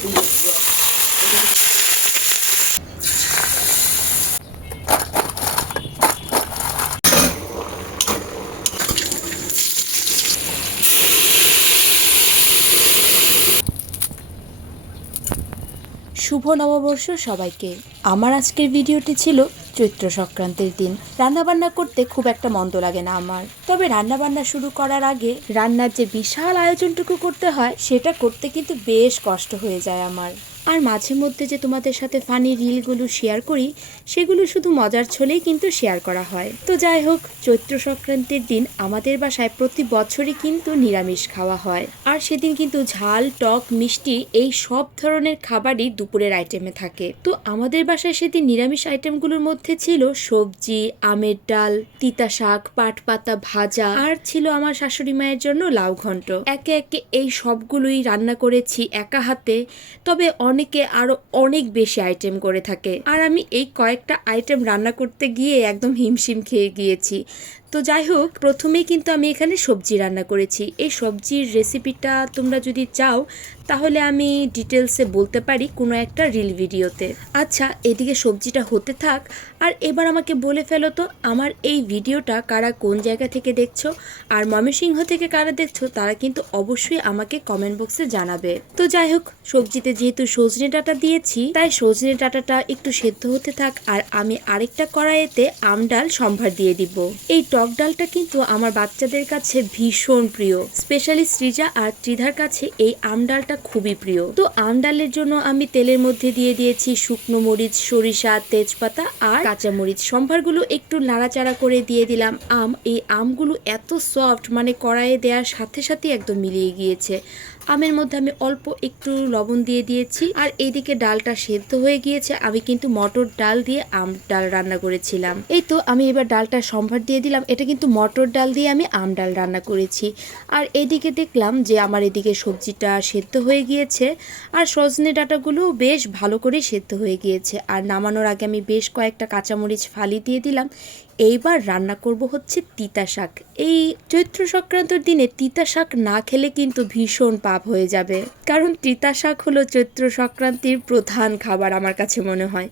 শুভ নববর্ষ সবাইকে। আমার আজকের ভিডিওটি ছিল চৈত্র সংক্রান্তির দিন। রান্নাবান্না করতে খুব একটা মন্দ লাগে না আমার। তবে রান্নাবান্না শুরু করার আগে রান্নার যে বিশাল আয়োজনটুকু করতে হয়, সেটা করতে কিন্তু বেশ কষ্ট হয়ে যায় আমার। আর মাঝে মধ্যে যে তোমাদের সাথে ফানি রিলগুলো শেয়ার করি, সেগুলো শুধু মজার ছলেই কিন্তু শেয়ার করা হয়। তো যাই হোক, চৈত্র সংক্রান্তির দিন আমাদের বাসায় প্রতি বছরই কিন্তু নিরামিষ খাওয়া হয়। আর সেদিন কিন্তু ঝাল, টক, মিষ্টি এই সব ধরনের খাবারই দুপুরের আইটেমে থাকে। তো আমাদের বাসায় সেদিন নিরামিষ আইটেমগুলোর মধ্যে ছিল সবজি, আমের ডাল, তিতা শাক, পাট পাতা ভাজা আর ছিল আমার শাশুড়ি মায়ের জন্য লাউ ঘন্ট। একে একে এই সবগুলোই রান্না করেছি একা হাতে। তবে অনেকে আরও অনেক বেশি আইটেম করে থাকে। আর আমি এই কয়েকটা আইটেম রান্না করতে গিয়ে একদম হিমশিম খেয়ে গিয়েছি। তো যাই হোক, প্রথমেই কিন্তু আমি এখানে সবজি রান্না করেছি। এই সবজির রেসিপিটা তোমরা যদি চাও, তাহলে আমি ডিটেলসে বলতে পারি কোনো একটা রিল ভিডিওতে আচ্ছা এদিকে সবজিটা হতে থাক, আর এবার আমাকে বলে ফেলো তো, আমার এই ভিডিওটা কারা কোন জায়গা থেকে দেখছ, আর ময়মনসিংহ থেকে কারা দেখছ, তারা কিন্তু অবশ্যই আমাকে কমেন্ট বক্সে জানাবে। তো যাই হোক, সবজিতে যেহেতু সজনে ডাটা দিয়েছি, তাই সজনে ডাটাটা একটু সেদ্ধ হতে থাক, আর আমি আরেকটা কড়াইতে আমডাল সম্ভার দিয়ে দিব। এই টক ডালটা কিন্তু আমার বাচ্চাদের কাছে ভীষণ প্রিয়। স্পেশালি সৃজা আর ত্রিধার কাছে এই আমডালটা খুবই প্রিয়। তো আমডালের জন্য আমি তেলের মধ্যে দিয়ে দিয়েছি শুকনো মরিচ, সরিষা, তেজপাতা আর কাঁচা মরিচ। সম্ভারগুলো একটু নাড়াচাড়া করে দিয়ে দিলাম। আম, এই আমগুলো এত সফট মানে কড়াইয়ে দেওয়ার সাথে সাথে একদম মিলিয়ে গিয়েছে। আমের মধ্যে আমি অল্প একটু লবণ দিয়ে দিয়েছি, আর এইদিকে ডালটা সেদ্ধ হয়ে গিয়েছে। আমি কিন্তু মটর ডাল দিয়ে আম ডাল রান্না করেছিলাম। এই তো আমি এবার ডালটা সম্ভার দিয়ে দিলাম। এটা কিন্তু মটর ডাল দিয়ে আমি আম ডাল রান্না করেছি। আর এদিকে দেখলাম যে আমার এদিকে সবজিটা সেদ্ধ হয়ে গিয়েছে, আর সজনে ডাঁটাগুলো বেশ ভালো করে সেদ্ধ হয়ে গিয়েছে। আর নামানোর আগে আমি বেশ কয়েকটা কাঁচামরিচ ফালি দিয়ে দিলাম। এইবার রান্না করব হচ্ছে তিতা শাক। এই চৈত্র সংক্রান্তির দিনে তিতা শাক না খেলে কিন্তু ভীষণ পাপ হয়ে যাবে। কারণ তিতা শাক হলো চৈত্র সংক্রান্তির প্রধান খাবার আমার কাছে মনে হয়।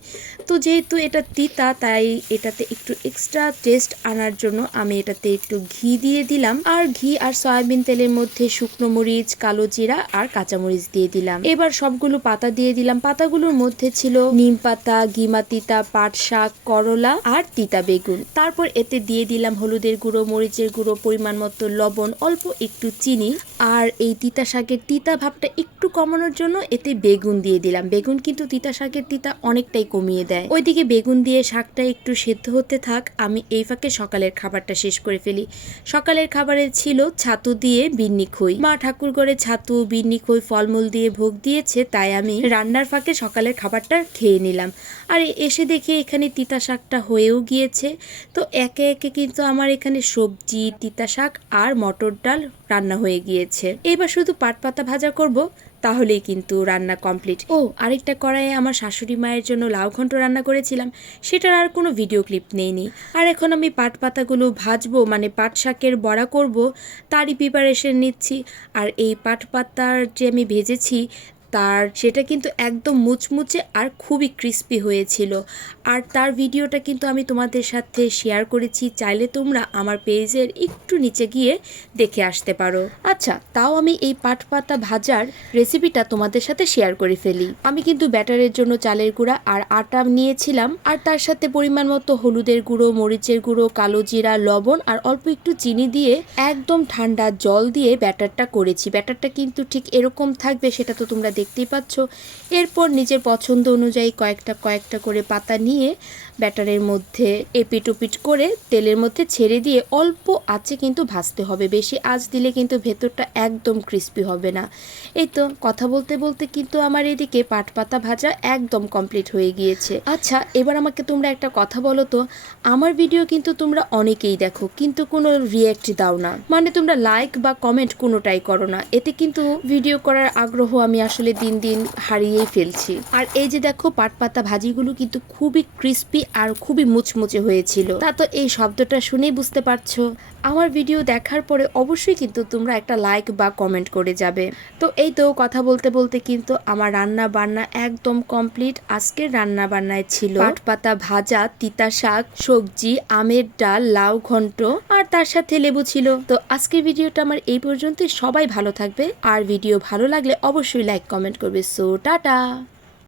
তো যেহেতু এটা তিতা, তাই এটাতে একটু এক্সট্রা টেস্ট আনার জন্য আমি এটাতে একটু ঘি দিয়ে দিলাম। আর ঘি আর সয়াবিন তেলের মধ্যে শুকনো মরিচ, কালো জিরা আর কাঁচামরিচ দিয়ে দিলাম। এবার সবগুলো পাতা দিয়ে দিলাম। পাতাগুলোর মধ্যে ছিল নিম পাতা, গিমা তিতা, পাট শাক, করলা আর তিতা বেগুন। তারপর এতে দিয়ে দিলাম হলুদের গুঁড়ো, মরিচের গুঁড়ো, পরিমাণ মতো লবণ, অল্প একটু চিনি। আর এই তিতা শাকের তিতা ভাবটা একটু কমানোর জন্য এতে বেগুন দিয়ে দিলাম। বেগুন কিন্তু তিতা শাকের তিতা অনেকটাই কমিয়ে দেয়। ওইদিকে বেগুন দিয়ে শাকটা একটু সেদ্ধ হতে থাক। আমি এই ফাঁকে সকালের খাবারটা শেষ করে ফেলি। সকালের খাবারে ছিল ছাতু দিয়ে বিন্নি খই। মা ঠাকুর করে ছাতু, বিন্নি খই, ফলমূল দিয়ে ভোগ দিয়েছে, তাই আমি রান্নার ফাঁকে সকালের খাবারটা খেয়ে নিলাম। আর এসে দেখি এখানে তিতা শাকটা হয়েও গিয়েছে। তো একে একে কিন্তু আমার এখানে সবজি, তিতা শাক আর মটর ডাল রান্না হয়ে গিয়েছে। এবার শুধু পাট পাতা ভাজা করব, তাহলেই কিন্তু রান্না কমপ্লিট। ও, আরেকটা কড়াইয়ে আমার শাশুড়ি মায়ের জন্য লাউ ঘন্ট রান্না করেছিলাম, সেটার আর কোনো ভিডিও ক্লিপ নেইনি। আর এখন আমি পাট পাতাগুলো ভাজবো মানে পাট শাকের বড়া করব, তারই প্রিপারেশন নিচ্ছি। আর এই পাট পাতার যে আমি ভেজেছি তার সেটা কিন্তু একদম মুচমুচে আর খুবই ক্রিস্পি হয়েছিল। আর তার ভিডিওটা কিন্তু আমি তোমাদের সাথে শেয়ার করেছি, চাইলে তোমরা আমার পেজের একটু নিচে গিয়ে দেখে আসতে পারো। আচ্ছা তাও আমি এই পাট পাতা ভাজার রেসিপিটা তোমাদের সাথে শেয়ার করে ফেলি। আমি কিন্তু ব্যাটারের জন্য চালের গুঁড়া আর আটা নিয়েছিলাম, আর তার সাথে পরিমাণ মতো হলুদের গুঁড়ো, মরিচের গুঁড়ো, কালো জিরা, লবণ আর অল্প একটু চিনি দিয়ে একদম ঠান্ডা জল দিয়ে ব্যাটারটা করেছি। ব্যাটারটা কিন্তু ঠিক এরকম থাকবে, সেটা তো তোমরা দেখতেই পাচ্ছ। এরপর নিজের পছন্দ অনুযায়ী কয়েকটা কয়েকটা করে পাতা নিয়ে ব্যাটারের মধ্যে এপিট ওপিট করে তেলের মধ্যে ছেড়ে দিয়ে অল্প আঁচে কিন্তু ভাজতে হবে। বেশি আঁচ দিলে কিন্তু ভেতরটা একদম ক্রিস্পি হবে না। এই তো কথা বলতে বলতে কিন্তু আমার এদিকে পাট পাতা ভাজা একদম কমপ্লিট হয়ে গিয়েছে। আচ্ছা এবার আমাকে তোমরা একটা কথা বলো তো। আমার ভিডিও কিন্তু তোমরা অনেকেই দেখো, কিন্তু কোনো রিয়াক্ট দাও না। মানে তোমরা লাইক বা কমেন্ট কোনোটাই করো না। এতে কিন্তু ভিডিও করার আগ্রহ আমি আসলে আসলে দিন দিন হারিয়েই ফেলছি। আর এই যে দেখো পাট পাতা ভাজিগুলো কিন্তু খুবই ক্রিস্পি আর খুবই মুচমুচে হয়েছিল। তা তো এই শব্দটা শুনেই বুঝতে পারছ। আমার ভিডিও দেখার পরে অবশ্যই কিন্তু তোমরা একটা লাইক বা কমেন্ট করে যাবে। তো এই তো কথা বলতে বলতে কিন্তু আমার রান্না বান্না একদম কমপ্লিট আজকের রান্না বান্নায় ছিল। পাট পাতা ভাজা, তিতা শাক, সবজি, আমের ডাল, লাউ ঘন্ট আর তার সাথে লেবু ছিল। তো আজকের ভিডিওটা আমার এই পর্যন্তই। সবাই ভালো থাকবে। আর ভিডিও ভালো লাগলে অবশ্যই লাইক কমেন্ট করবে সো টাটা!